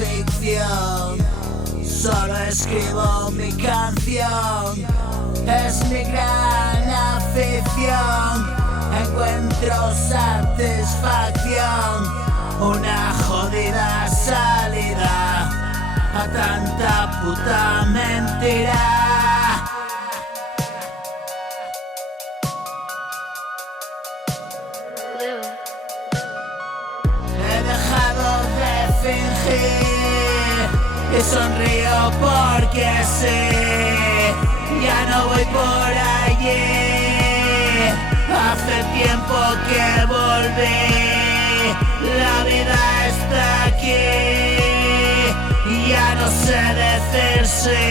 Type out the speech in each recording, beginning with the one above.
ficción. Solo escribo mi canción, es mi gran afición. Encuentro satisfacción, una jodida salida a tanta puta mentira. He dejado de fingir y sonrío porque sé, ya no voy por allí. Hace tiempo que volví, la vida está aquí y ya no sé decir sí.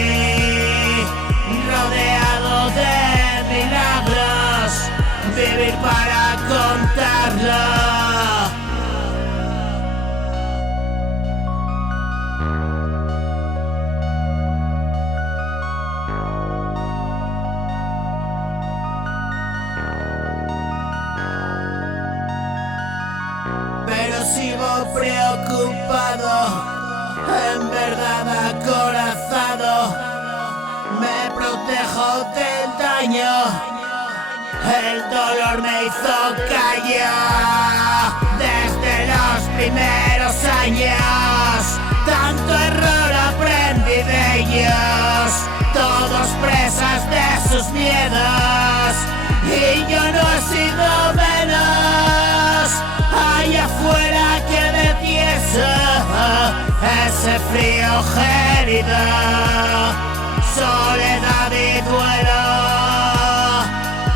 Rodeado de milagros, vivir para contarlo. Pero sigo preocupado, en verdad acorazado. Me protejo del daño, el dolor me hizo callar. Desde los primeros años, tanto error aprendí de ellos. Todos presas de sus miedos, y yo no he sido menos. Allá afuera quedé tieso, ese frío gélido, soledad y duelo.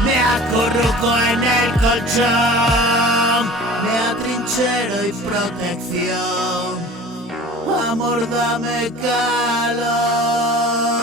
Me acurruco en el colchón, me atrinchero y protección. Amor, dame calor.